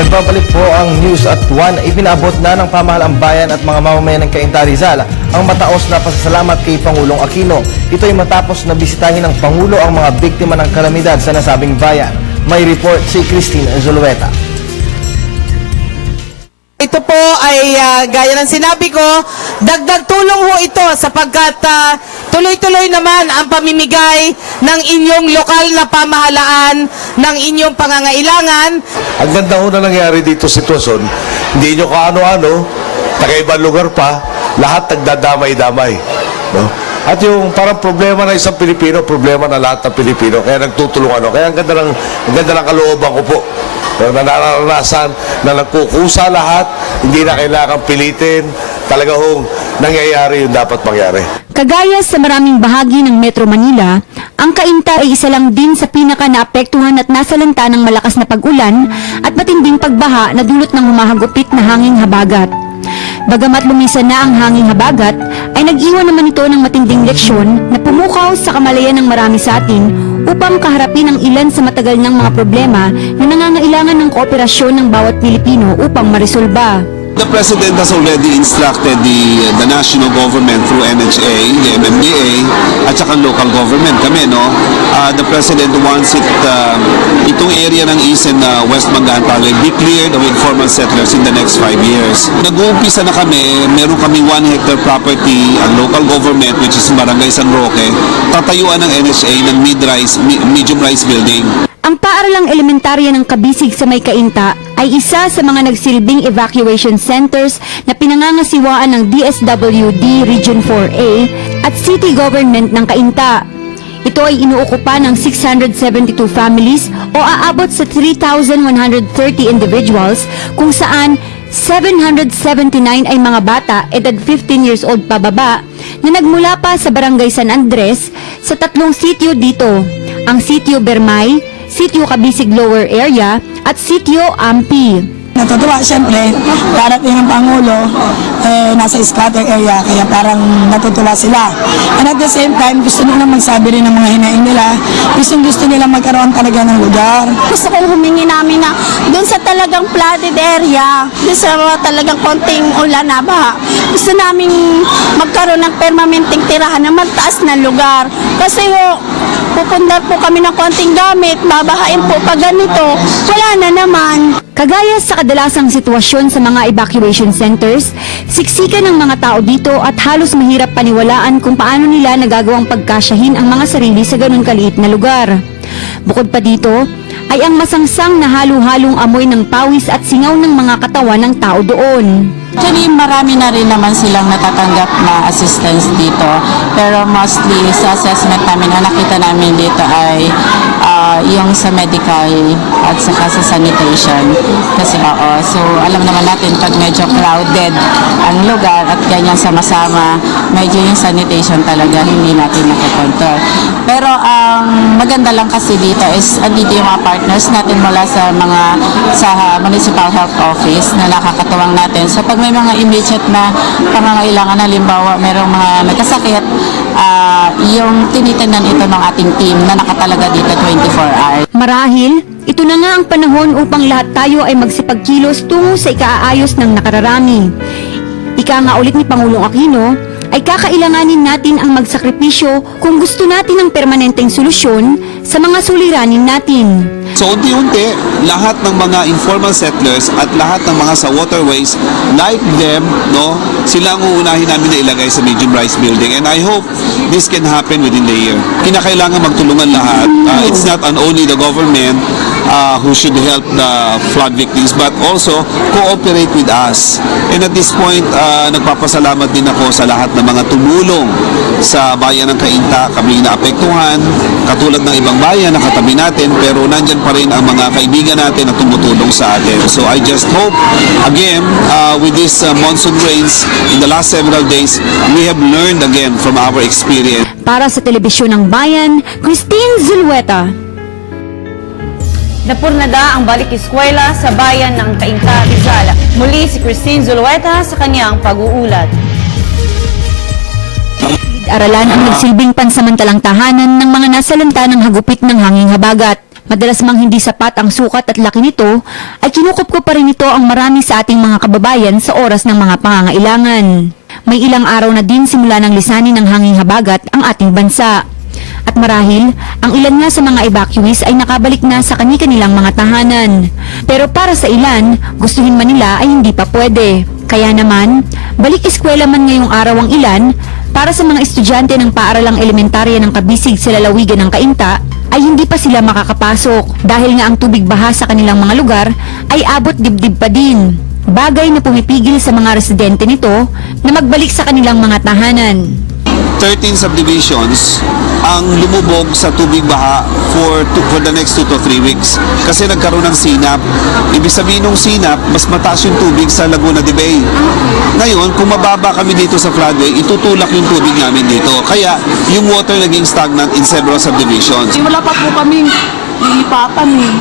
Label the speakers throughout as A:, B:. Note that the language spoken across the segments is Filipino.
A: Nagbabalik po ang news at 1. Ipinaabot na ng pamahalang bayan at mga mamamayan ng Cainta Rizal ang mataos na pasasalamat kay Pangulong Aquino. Ito ay matapos na bisitahin ng Pangulo ang mga biktima ng kalamidad sa nasabing bayan. May report si Christine Zulueta.
B: Ito po ay ah, gaya ng sinabi ko, dagdag tulong ho ito sapagkat ah, tuloy-tuloy naman ang pamimigay ng inyong lokal na pamahalaan, ng inyong pangangailangan.
C: Ang ganda ho na nangyari dito sitwasyon, hindi nyo kaano-ano, taga-ibang lugar pa, lahat nagdadamay-damay. No? At yung parang problema na isang Pilipino, problema na lahat ng Pilipino. Kaya nagtutulungan ako. Kaya ang ganda ng, ang ganda ng kalooban ko po. Pero na nararanasan na nagkukusa lahat, hindi na kailangan pilitin. Talaga hong nangyayari yung dapat mangyari.
D: Kagaya sa maraming bahagi ng Metro Manila, ang Kainta ay isa lang din sa pinaka naapektuhan at nasalanta ng malakas na pag-ulan at matinding pagbaha na dulot ng humahagupit na hanging habagat. Bagamat lumisan na ang hanging habagat, ay nag-iwan naman ito ng matinding leksyon na pumukaw sa kamalayan ng marami sa atin upang kaharapin ang ilan sa matagal ng mga problema na nangangailangan ng kooperasyon ng bawat Pilipino upang maresolba.
E: The President has already instructed the, the national government through NHA, the MMDA, at saka local government kami, no? Uh, the President wants it, uh, itong area ng East and uh, West Mangahan be cleared of informal settlers in the next five years. Nag-uumpisa na kami, meron kami one hectare property, ang local government, which is Barangay San Roque, tatayuan ng NHA ng mid-rise, mi- medium-rise building.
D: Ang paaralang elementarya ng Kabisig sa May Kainta ay isa sa mga nagsilbing evacuation centers na pinangangasiwaan ng DSWD Region 4A at City Government ng Kainta. Ito ay inuukupa ng 672 families o aabot sa 3,130 individuals kung saan 779 ay mga bata edad 15 years old pababa na nagmula pa sa Barangay San Andres sa tatlong sitio dito, ang Sitio Bermay, Sitio Kabisig Lower Area at Sitio Ampi.
F: Natutuwa siyempre, darating ang Pangulo, eh, nasa scatter area, kaya parang natutuwa sila. And at the same time, gusto nila magsabi rin ng mga hinaing nila, gustong gusto nila magkaroon talaga ng lugar.
G: gusto kong humingi namin na doon sa talagang flooded area, doon sa mga talagang konting ulan na baha, gusto namin magkaroon ng permanenteng tirahan na magtaas na lugar. Kasi ho, pupundar po kami ng konting gamit, babahain po pag ganito, wala na naman.
D: Kagaya sa kadalasang sitwasyon sa mga evacuation centers, siksikan ng mga tao dito at halos mahirap paniwalaan kung paano nila nagagawang pagkasyahin ang mga sarili sa ganun kaliit na lugar. Bukod pa dito, ay ang masangsang na halo-halong amoy ng pawis at singaw ng mga katawan ng tao doon.
H: Actually, marami na rin naman silang natatanggap na assistance dito. Pero mostly sa assessment namin, ang nakita namin dito ay ah, yung sa medical at saka sa sanitation. Kasi oo, so alam naman natin pag medyo crowded ang lugar at ganyan sama-sama, medyo yung sanitation talaga hindi natin nakokontrol. Pero ang maganda lang kasi dito is andito yung mga partners natin mula sa mga sa municipal health office na nakakatuwang natin. So pag may mga immediate na pangangailangan, halimbawa merong mga nagkasakit, ah, yung tinitinan ito ng ating team na nakatalaga dito 24 hours.
D: Marahil, ito na nga ang panahon upang lahat tayo ay magsipagkilos tungo sa ikaaayos ng nakararami. Ika nga ulit ni Pangulong Aquino, ay kakailanganin natin ang magsakripisyo kung gusto natin ng permanenteng solusyon sa mga suliranin natin.
E: So unti-unti, lahat ng mga informal settlers at lahat ng mga sa waterways, like them, no, sila ang uunahin namin na ilagay sa medium rise building. And I hope this can happen within the year. Kinakailangan magtulungan lahat. Uh, it's not on only the government uh, who should help the flood victims, but also cooperate with us. And at this point, uh, nagpapasalamat din ako sa lahat ng mga tumulong sa bayan ng Kainta. Kami naapektuhan, katulad ng ibang bayan na katabi natin, pero nandyan pa rin ang mga kaibigan natin na tumutulong sa atin. So I just hope, again, uh, with this uh, monsoon rains in the last several days, we have learned again from our experience.
D: Para sa Telebisyon ng Bayan, Christine Zulueta.
I: Napurnada ang balik eskwela sa bayan ng Cainta, Rizal. Muli si Christine Zulueta sa kanyang pag-uulat.
D: Aralan ang nagsilbing pansamantalang tahanan ng mga nasalanta ng hagupit ng hanging habagat. Madalas mang hindi sapat ang sukat at laki nito, ay kinukup ko pa rin ito ang marami sa ating mga kababayan sa oras ng mga pangangailangan. May ilang araw na din simula ng lisanin ng hanging habagat ang ating bansa. At marahil, ang ilan nga sa mga evacuees ay nakabalik na sa kani-kanilang mga tahanan. Pero para sa ilan, gustuhin man nila ay hindi pa pwede. Kaya naman, balik eskwela man ngayong araw ang ilan, para sa mga estudyante ng paaralang elementarya ng Kabisig sa lalawigan ng Kainta, ay hindi pa sila makakapasok dahil nga ang tubig baha sa kanilang mga lugar ay abot dibdib pa din. Bagay na pumipigil sa mga residente nito na magbalik sa kanilang mga tahanan.
E: 13 subdivisions ang lumubog sa tubig baha for two, for the next 2 to 3 weeks kasi nagkaroon ng sinap. Ibig sabihin ng sinap, mas mataas yung tubig sa Laguna de Bay. Ngayon, kung mababa kami dito sa floodway, itutulak yung tubig namin dito. Kaya, yung water naging stagnant in several subdivisions.
F: Wala pa po kaming lilipatan eh.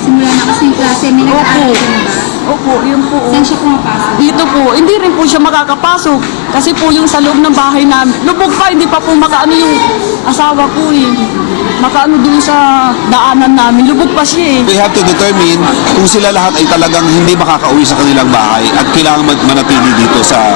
D: Simula na kasi yung klase, may
F: nag-aaral ka na ba? Opo, yun po.
D: Saan siya pumapasok?
F: Dito po, hindi rin po siya makakapasok. Kasi po yung sa loob ng bahay namin, lubog pa, hindi pa po makaano yung asawa ko eh. Makaano dun sa daanan namin, lubog pa siya eh.
E: We have to determine kung sila lahat ay talagang hindi makakauwi sa kanilang bahay at kailangan mag- manatili dito sa,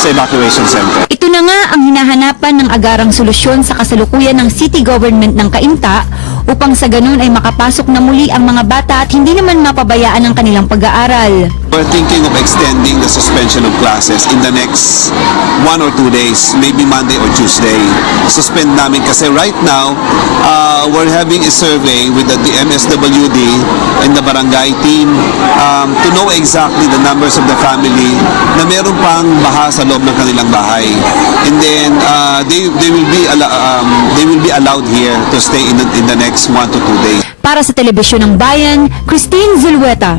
E: sa evacuation center.
D: Ito na nga ang hinahanapan ng agarang solusyon sa kasalukuyan ng city government ng Kainta upang sa ganun ay makapasok na muli ang mga bata at hindi naman mapabayaan ang kanilang pag-aaral.
E: We're thinking of extending the suspension of classes in the next one or two days, maybe Monday or Tuesday. Suspend namin kasi right now, uh, we're having a survey with the, MSWD and the barangay team um, to know exactly the numbers of the family na meron pang baha sa loob ng kanilang bahay. And then uh, they they will be um, they will be allowed here to stay in the, in the next one to two days.
D: Para sa Telebisyon ng Bayan, Christine Zulweta.